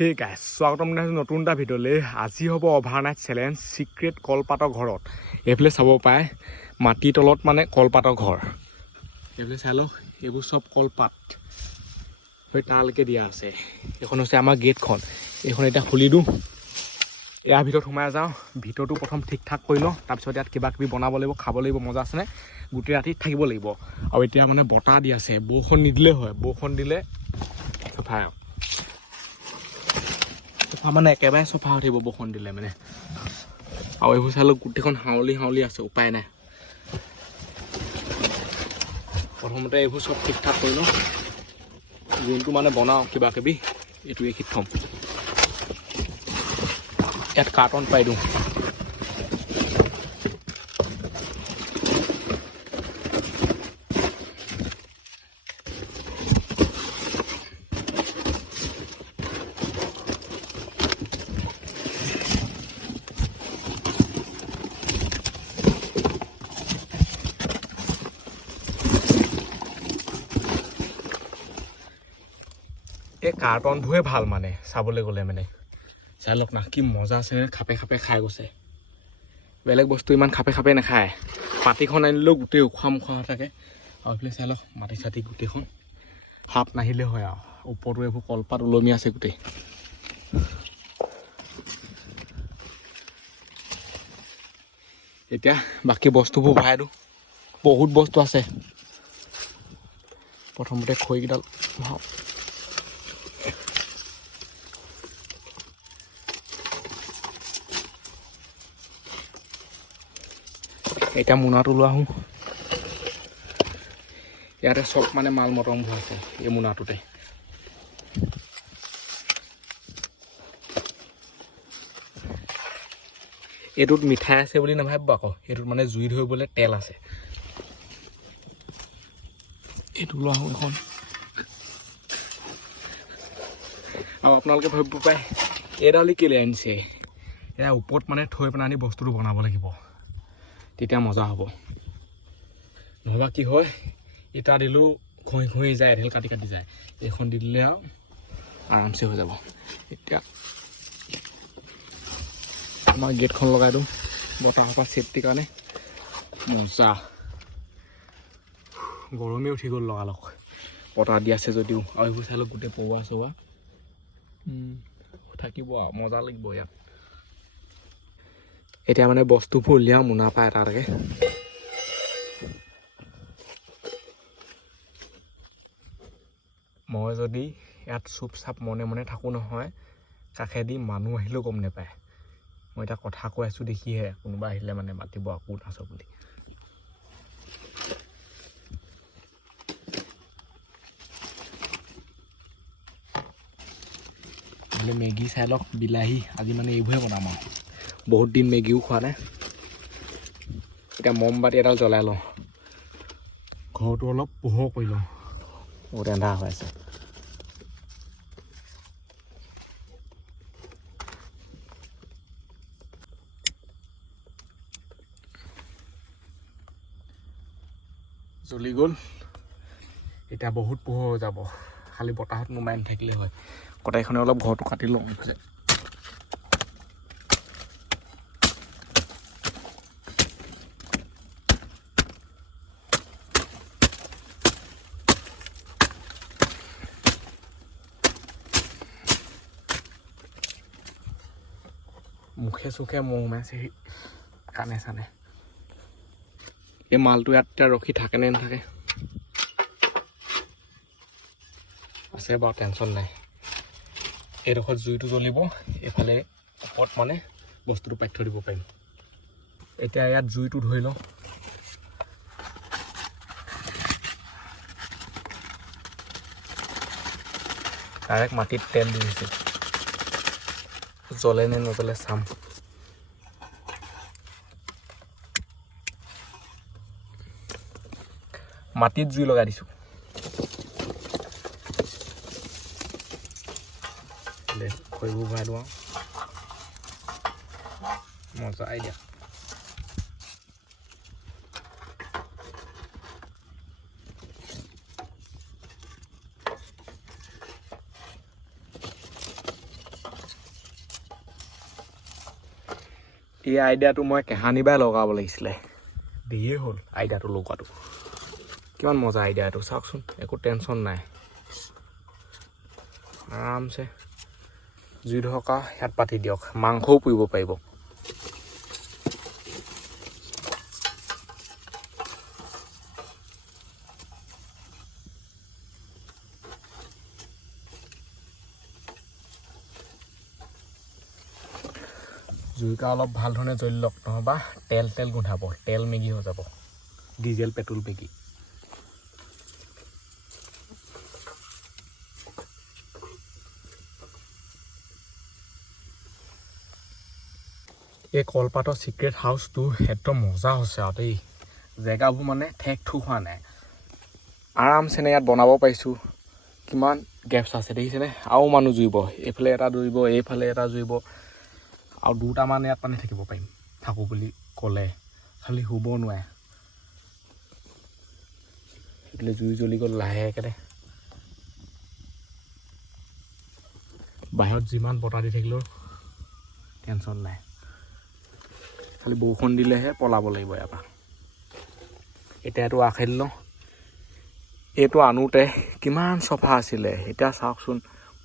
Hey guys, স্বাগতম জনাইছোঁ নতুন এটা ভিডিঅ'লৈ। আজি হ'ব অভাৰনাইট চেলেঞ্জ চিক্ৰেট কলপাতৰ ঘৰত। এইফালে চাব পাৰে মাটিৰ তলত মানে কলপাতৰ ঘৰ। এইফালে চাই লওক এইবোৰ চব কলপাত হৈ তালৈকে দিয়া আছে। এইখন হৈছে আমাৰ গেটখন। এইখন এতিয়া খুলি দিওঁ, ইয়াৰ ভিতৰত সোমাই যাওঁ। ভিতৰটো প্ৰথম ঠিক ঠাক কৰি লওঁ, তাৰপিছত ইয়াত কিবা কিবি বনাব লাগিব, খাব লাগিব, মজা আছেনে গোটেই ৰাতি থাকিব লাগিব। আৰু এতিয়া মানে বতাহ দি আছে, বৰষুণ নিদিলে হয়, বৰষুণ দিলে চফাই চফা মানে একেবাৰে চফা হৈ থাকিব বৰষুণ দিলে মানে। আৰু এইবোৰ চালোঁ গোটেইখন হাউলি হাউলি আছে, উপায় নাই। প্ৰথমতে এইবোৰ চব ঠিক ঠাক কৰি লওঁ, যোনটো মানে বনাওঁ কিবা কিবি এইটোৱে শিক থ'ম। ইয়াত কাৰ্টন পাই দিওঁ। এই কাৰ্টনবোৰে ভাল মানে চাবলৈ গ'লে মানে। চাই লওক না কি মজা আছে, খাপে খাপে খাই গৈছে। বেলেগ বস্তু ইমান খাপে খাপে নাখায়। মাটিখন আনিলেও গোটেই উখোৱা মোখোৱা হৈ থাকে। আৰু এইফালে চাই লওক মাটি চাটি গোটেইখন সাপ নাহিলে হয় আৰু ওপৰতো এইবোৰ কলপাত ওলমি আছে গোটেই। এতিয়া বাকী বস্তুবোৰ ভৰাই দিওঁ, বহুত বস্তু আছে। প্ৰথমতে খৰিকেইডাল ভৰাওঁ। এতিয়া মোনাটো লৈ আহোঁ। ইয়াতে চব মানে মাল মটৰ ভৰাইছে এই মোনাটোতে। এইটোত মিঠাই আছে বুলি নাভাবিব আকৌ, এইটোত মানে জুই ধৰিবলৈ তেল আছে। এইটো লৈ আহোঁ এখন। আৰু আপোনালোকে ভাবিব পাৰে এইডালি কেলৈ আনিছে। এয়া ওপৰত মানে থৈ পেলাই আনি বস্তুটো বনাব লাগিব, তেতিয়া মজা হ'ব। নহ'বা কি হয়, ইটা দিলেও ঘঁহি ঘঁহি যায়, এডাল কাটি কাটি যায়। এইখন দি দিলে আৰু আৰামছে হৈ যাব। এতিয়া আমাৰ গেটখন লগাই দিওঁ বতাহৰ পৰা ছেফটিৰ কাৰণে। মজা গৰমেই উঠি গ'ল লগালগ, বতাহ দি আছে যদিও। আৰু এইবোৰ চাই লওক গোটেই পৰুৱা চৰুৱা থাকিব আৰু মজা লাগিব ইয়াত। এতিয়া মানে বস্তুবোৰ উলিয়াওঁ মোনা পাই এটা এটাকে। মই যদি ইয়াত চুপ চাপ মনে মনে থাকোঁ নহয়, কাষেদি মানুহ আহিলেও গম নাপায়। মই এতিয়া কথা কৈ আছোঁ দেখিহে কোনোবা আহিলে মানে মাতিব আকৌ আছোঁ বুলি। বোলে মেগী চাই লওক, বিলাহী আজি মানে এইবোৰহে বনাম আৰু। বহুত দিন মেগীও খোৱা নাই। এতিয়া মমবাতি এডাল জ্বলাই লওঁ, ঘৰটো অলপ পোহৰ কৰি লওঁ, বহুত এন্ধাৰ হৈ আছে। জ্বলি গ'ল, এতিয়া বহুত পোহৰ হৈ যাব। খালি বতাহত নুমাই নাথাকিলে হয়। কটাৰীখনে অলপ ঘৰটো কাটি লওঁ। মুখে চুখে মহ সোমাইছে, কাণে চানে। এই মালটো ইয়াত এতিয়া ৰখি থাকে নে নাথাকে আছে বাৰু, টেনশ্যন নাই। এইডোখৰত জুইটো জ্বলিব, এইফালে ওপৰত মানে বস্তুটো পাতি থৈ দিব পাৰিম। এতিয়া ইয়াত জুইটো ধৰি লওঁ। ডাইৰেক্ট মাটিত তেল দি দিছে, জ্বলে নে নজ্বলে চাম। মাটিত জুই লগাই দিছোঁ। খৰিবোৰ ভৰাই দিওঁ, মজা আইডিয়া। এই আইডিয়াটো মই কেহানি বাই লগাব লাগিছিলে দিয়ে হ'ল আইডিয়াটো লগোৱাটো কিমান মজা আইডিয়াটো চাওকচোন একো টেনশ্যন নাই আৰামছে জুই ধকা ইয়াত পাতি দিয়ক মাংসও পুৰিব পাৰিব জুইকা অলপ ভাল ধৰণে জ্বলি লওক নহবা তেল গোন্ধাব তেল মেগি হৈ যাব ডিজেল পেট্ৰল মেগি এই কলপাতৰ চিক্ৰেট হাউচটো একদম মজা হৈছে আৰু দেই জেগাবোৰ মানে ঠেক ঠুক হোৱা নাই আৰামছেনে ইয়াত বনাব পাৰিছোঁ কিমান গেপছ আছে দেখিছেনে আৰু মানুহ জুৰিব এইফালে এটা জুৰিব এইফালে এটা জুৰিব আৰু দুটামান ইয়াত পানী থাকিব পাৰিম থাকোঁ বুলি ক'লে খালি শুব নোৱাৰে সেইফালে জুই জ্বলি গ'ল লাহেকৈ বাহিৰত যিমান বতাহ দি থাকিলেও টেনশ্যন নাই খালি বৰষুণ দিলেহে পলাব লাগিব ইয়াৰ পৰা এতিয়া এইটো আখেলি লওঁ এইটো আনোতে কিমান চফা আছিলে এতিয়া চাওকচোন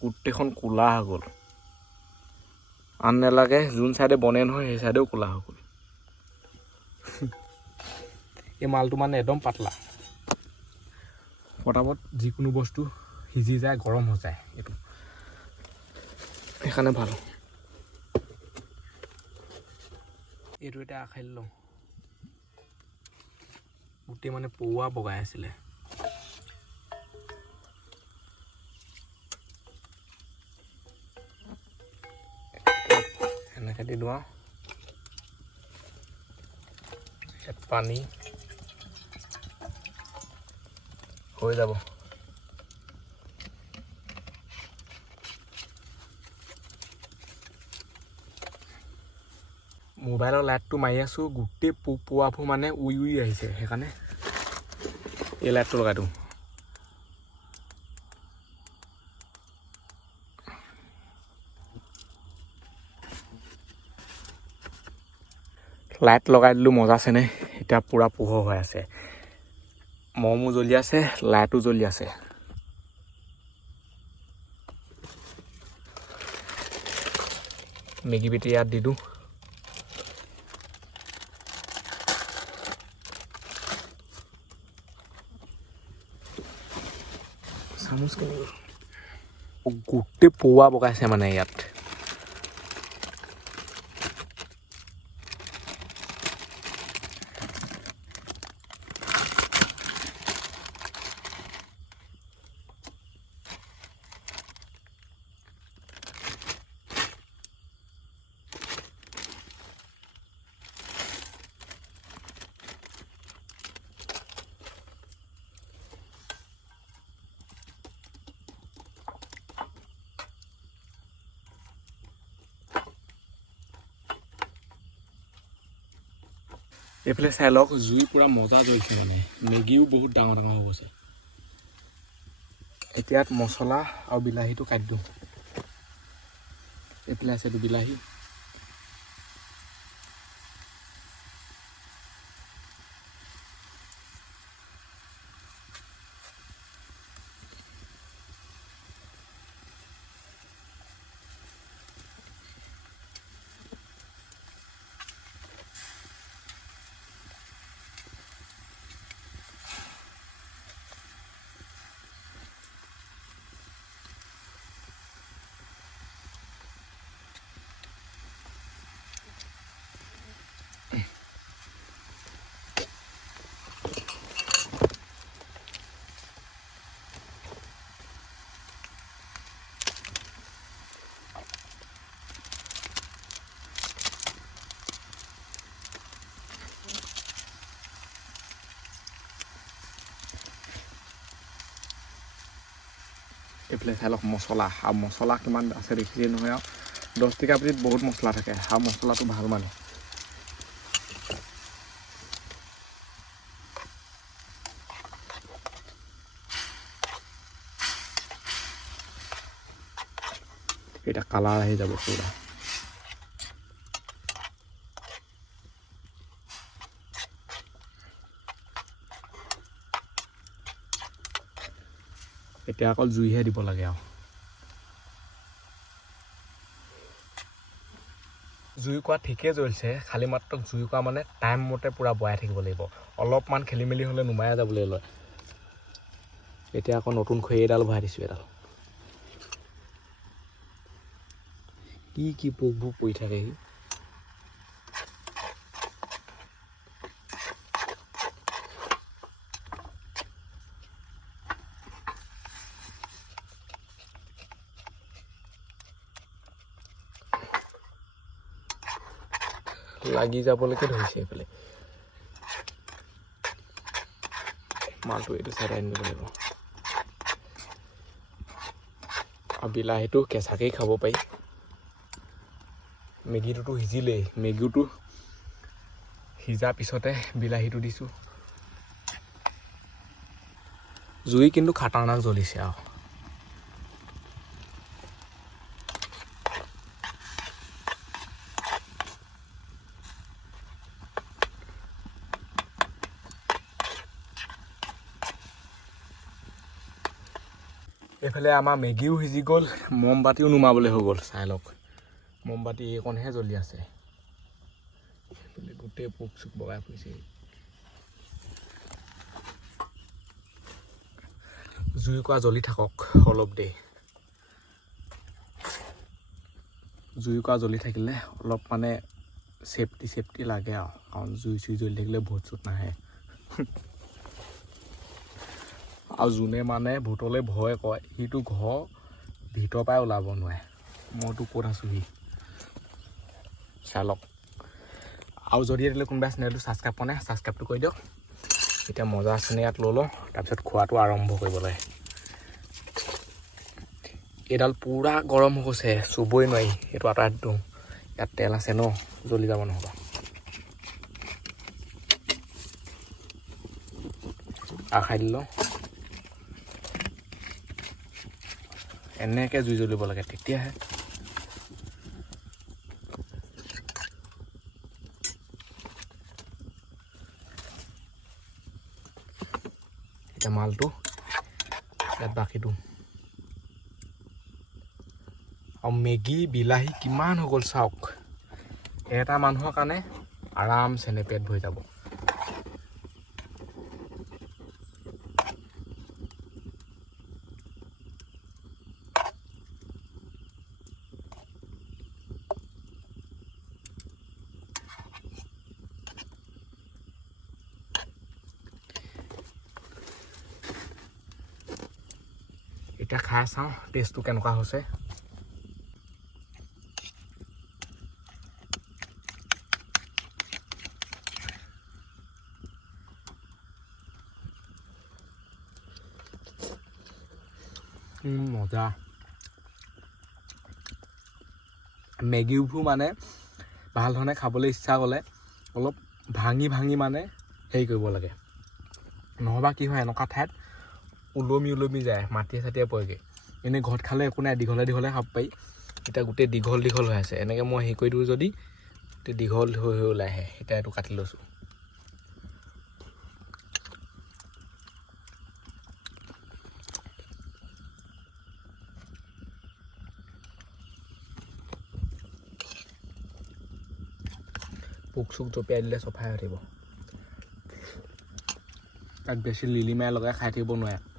গোটেইখন ক'লা হৈ গ'ল আন নালাগে যোন চাইডে বনে নহয় সেই চাইডেও ক'লা হৈ গ'ল এই মালটো মানে একদম পাতলা পটাপট যিকোনো বস্তু সিজি যায় গৰম হৈ যায় এইটো সেইকাৰণে ভাল এইটো এতিয়া আখাই লওঁ গোটেই মানে পৌৱা বগাই আছিলে এনেকৈ দি দিওঁ ইয়াত পানী হৈ যাব মোবাইলৰ লাইটটো মাৰি আছোঁ গোটেই পোৱাবোৰ মানে উই আহিছে সেইকাৰণে এই লাইটটো লগাই দিওঁ লাইট লগাই দিলোঁ মজা আছেনে এতিয়া পূৰা পোহৰ হৈ আছে মমো জ্বলি আছে লাইটো জ্বলি আছে মেগী বেটি ইয়াত দি দিওঁ গোটেই পৌৱা বগাইছে মানে ইয়াত এইফালে চাই লওক জুই পূৰা মজা জ্বলিছে মানে মেগীও বহুত ডাঙৰ হৈ গৈছে এতিয়া মছলা আৰু বিলাহীটো কাটি দিওঁ এইফালে আছে এইটো বিলাহী এইফালে চাই লওক মছলা আৰু মছলা কিমান আছে দেখিছে নহয় আৰু 10 টকা পিঠিত বহুত মছলা থাকে আৰু মছলাটো ভাল মানে এটা কালাৰ আহি যাব পুৰা এতিয়া অকল জুইহে দিব লাগে আৰু জুই কোৱা ঠিকেই জ্বলিছে খালি মাত্ৰ জুই কোৱা মানে টাইম মতে পূৰা বয়াই থাকিব লাগিব অলপমান খেলি মেলি হ'লে নুমাই যাবলৈ লয় এতিয়া আকৌ নতুন খৰি এডাল ভৰাই দিছোঁ এডাল কি পোকবোৰ পৰি থাকেহি লাগি যাবলৈকে ধৰিছে এইফালে মালটো এইটো চাইড আনি দিব লাগিব আৰু বিলাহীটো কেঁচাকেই খাব পাৰি মেগীটোতো সিজিলেই মেগীটো সিজাৰ পিছতে বিলাহীটো দিছোঁ জুই কিন্তু খাটাৰনাক জ্বলিছে আৰু এইফালে আমাৰ মেগীও সিজি গ'ল মমবাতিও নুমাবলৈ হৈ গ'ল চাই লওক মমবাতি এইকণহে জ্বলি আছে গোটেই পোক চোক বগাই ফুৰিছে জুই কোৱা জ্বলি থাকক অলপ দেৰি জুই কোৱা জ্বলি থাকিলে অলপ মানে চেফটি লাগে আৰু কাৰণ জুই জ্বলি থাকিলে ভূত চুত নাহে আৰু যোনে মানে ভূতলৈ ভয় কয় সিটো ঘৰ ভিতৰৰ পৰাই ওলাব নোৱাৰে মইতো ক'ত আছোঁ সি চাই লওক আৰু যদি দিলে কোনোবাই চেনেলটো ছাবস্ক্ৰাইব কৰা নাই ছাবস্ক্ৰাইবটো কৰি দিয়ক এতিয়া মজা চেনে ইয়াত লৈ লওঁ তাৰপিছত খোৱাটো আৰম্ভ কৰিব লাগে এইডাল পূৰা গৰম হৈ গৈছে চুবই নোৱাৰি এইটো আঁতৰাই দিওঁ ইয়াত তেল আছে ন জ্বলি যাব নহ'ব আৰু খাই দিলোঁ এনেকৈ জুই জ্বলিব লাগে তেতিয়াহে এতিয়া মালটো ইয়াত বাকী দিওঁ আৰু মেগী বিলাহী কিমান হৈ গ'ল চাওক এটা মানুহৰ কাৰণে আৰামছে পেট ভৰি যাব এতিয়া খাই চাওঁ টেষ্টটো কেনেকুৱা হৈছে মজা মেগীবোৰ মানে ভাল ধৰণে খাবলৈ ইচ্ছা গ'লে অলপ ভাঙি মানে হেৰি কৰিব লাগে নহ'বা কি হয় এনেকুৱা ঠাইত ওলমি যায় মাটিয়ে চাটিয়ে পৰেগৈ এনেই ঘৰত খালে একো নাই দীঘলে খাব পাৰি এতিয়া গোটেই দীঘল হৈ আছে এনেকৈ মই হেৰি কৰি দিওঁ যদি গোটেই দীঘল হৈ ওলাই আহে এতিয়া এইটো কাটি লৈছোঁ পোক চোক জপিয়াই দিলে চফাই হৈ থাকিব তাক বেছি লিলিমাই লগাই খাই থাকিব নোৱাৰে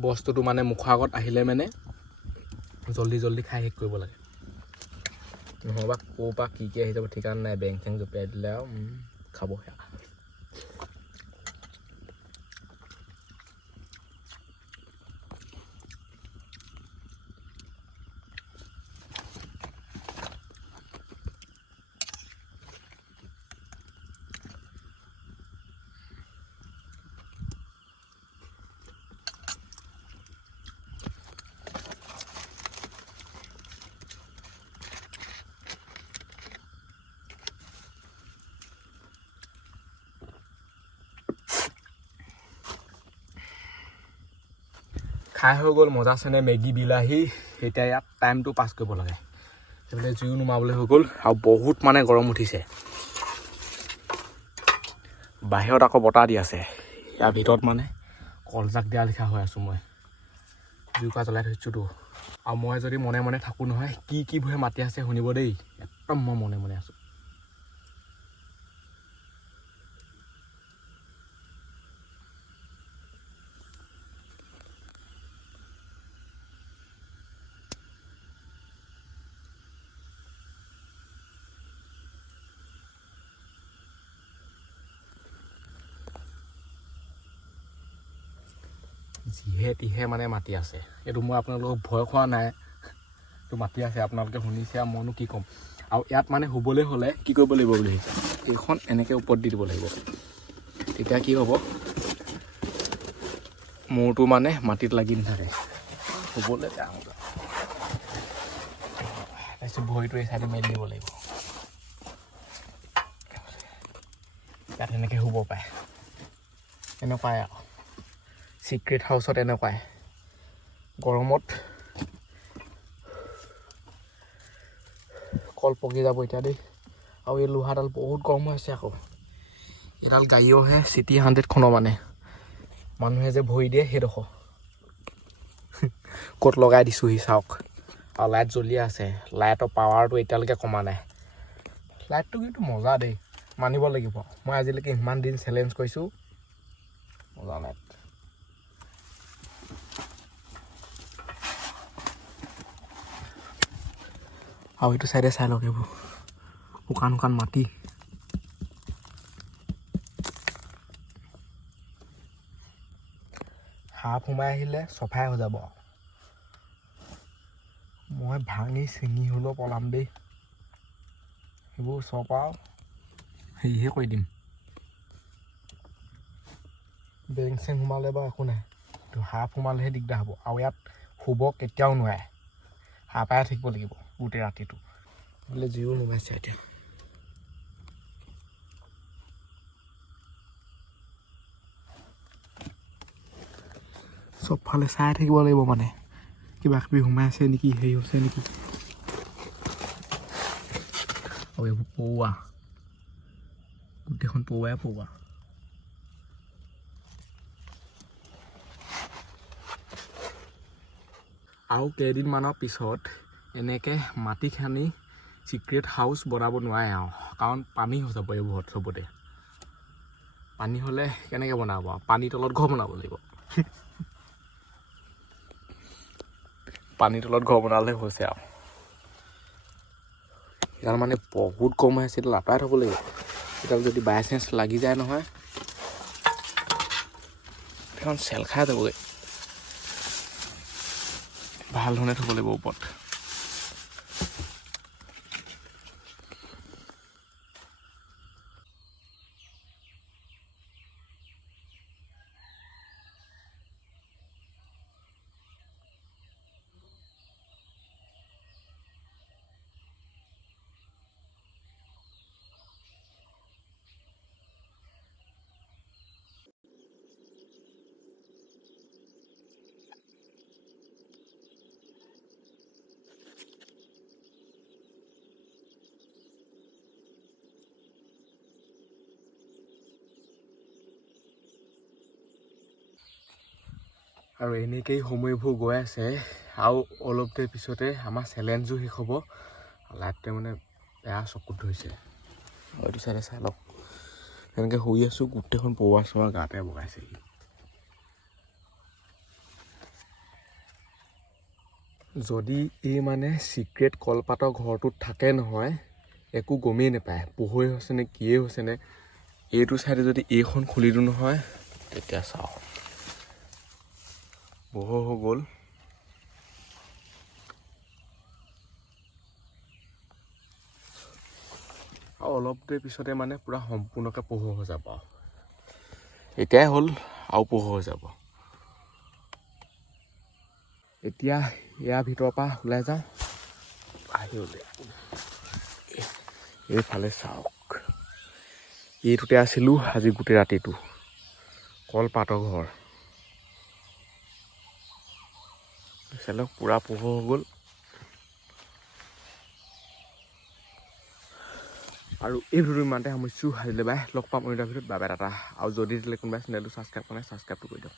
বস্তুটো মানে মুখৰ আগত আহিলে মানে জল্দি খাই শেষ কৰিব লাগে নহ'বা ক'ৰ পৰা কি আহি যাব ঠিকানা নাই বেং চেং জপিয়াই দিলে আৰু খাব সেয়া খাই হৈ গ'ল মজা চেনে মেগী বিলাহী এতিয়া ইয়াত টাইমটো পাছ কৰিব লাগে সেইফালে জুইও নুমাবলৈ হৈ গ'ল আৰু বহুত মানে গৰম উঠিছে বাহিৰত আকৌ বতাহ দি আছে ইয়াৰ ভিতৰত মানে কলজাক দিয়া লিখা হৈ আছোঁ মই জুইকুৰা জ্বলাই থৈছোঁতো আৰু মই যদি মনে মনে থাকোঁ নহয় কি ভয়ে মাতি আছে শুনিব দেই একদম মই মনে মনে আছোঁ যিহে তিহে মানে মাতি আছে এইটো মই আপোনালোকক ভয় খোৱা নাই এইটো মাতি আছে আপোনালোকে শুনিছে আৰু মইনো কি ক'ম আৰু ইয়াত মানে শুবলৈ হ'লে কি কৰিব লাগিব বুলি ভাবিছে এইখন এনেকৈ ওপৰত দি দিব লাগিব তেতিয়া কি হ'ব মূৰটো মানে মাটিত লাগি নাথাকে শুবলৈ বেয়া হ'ব তাৰপিছত ভৰিটো এই চাইডে মেলি দিব লাগিব ইয়াত এনেকৈ শুব পাৰে এনেকুৱাই আৰু চিক্ৰেট হাউচত এনেকুৱাই গৰমত কল পকি যাব এতিয়া দেই আৰু এই লোহাডাল বহুত গৰম হৈ আছে আকৌ এইডাল গাড়ীওহে চিটি 100খনৰ মানে মানুহে যে ভৰি দিয়ে সেইডোখৰ ক'ত লগাই দিছোঁহি চাওক আৰু লাইট জ্বলিয়ে আছে লাইটৰ পাৱাৰটো এতিয়ালৈকে কমা নাই লাইটটো কিন্তু মজা দেই মানিব লাগিব মই আজিলৈকে ইমান দিন চেলেঞ্জ কৰিছোঁ মজা লাইট আৰু এইটো চাইডে চাই লওক এইবোৰ শুকান শুকান মাটি সাপ সোমাই আহিলে চফাই হৈ যাব মই ভাঙি চিঙি হ'লেও পলাম দেই সেইবোৰ চব আৰু হেৰিহে কৰি দিম বেং চেং সোমালে বাৰু একো নাই কিন্তু সাপ সোমালেহে দিগদাৰ হ'ব আৰু ইয়াত শুব কেতিয়াও নোৱাৰে সাপাই থাকিব লাগিব গোটেই ৰাতিটো বোলে জুইও নুমাইছে এতিয়া চবফালে চাই থাকিব লাগিব মানে কিবা কিবি সোমাই আছে নেকি হেৰি হৈছে নেকি আৰু এইবোৰ পৰুৱা গোটেইখন পৰুৱা আৰু কেইদিনমানৰ পিছত এনেকৈ মাটি খানি চিক্ৰেট হাউচ বনাব নোৱাৰে আৰু কাৰণ পানী হৈ যাব এইবোৰত চবতে পানী হ'লে কেনেকৈ বনাব আৰু পানীৰ তলত ঘৰ বনাব লাগিব পানীৰ তলত ঘৰ বনালে হৈছে আৰু এডাল মানে বহুত কম হৈ আছে এইডাল আঁতৰাই থ'ব লাগিব এডাল যদি বাই চান্স লাগি যায় নহয় এখন চেল খাই যাবগৈ ভাল ধৰণে থ'ব লাগিব ওপৰত আৰু এনেকেই সময়বোৰ গৈ আছে আৰু অলপ দেৰি পিছতে আমাৰ চেলেঞ্জো শেষ হ'ব লাইটটোৱে মানে বেয়া চকুত ধৰিছে এইটো চাইডে চাই লওক এনেকৈ শুই আছোঁ গোটেইখন পৰুৱা চৰুৱা গাতে বগাইছেহি যদি এই মানে চিক্ৰেট কলপাতৰ ঘৰটোত থাকে নহয় একো গমেই নাপায় পোহৰে হৈছেনে কিয়ে হৈছেনে এইটো চাইডে যদি এইখন খুলি দিওঁ নহয় তেতিয়া চাওক পোহৰ হৈ গ'ল আৰু অলপ দেৰি পিছতে মানে পূৰা সম্পূৰ্ণকৈ পোহৰ হৈ যাব এতিয়াই হ'ল আৰু পোহৰ হৈ যাব এতিয়া ইয়াৰ ভিতৰৰ পৰা ওলাই যাওঁ বাহিৰলৈ এইফালে চাওক এইটোতে আছিলোঁ আজি গোটেই ৰাতিটো কলপাতৰ ঘৰ চালক পূৰা পোহৰ হৈ গ'ল আৰু এই ভিডিঅ'টো ইমানতে সামৰিছোঁ আজিলৈ বাই লগ পাম অন্য ভিডিঅ'ত বাই বাই টাটা আৰু যদি দিলে কোনোবাই চেনেলটো ছাবস্ক্ৰাইব কৰা নাই ছাবস্ক্ৰাইবটো কৰি দিয়ক।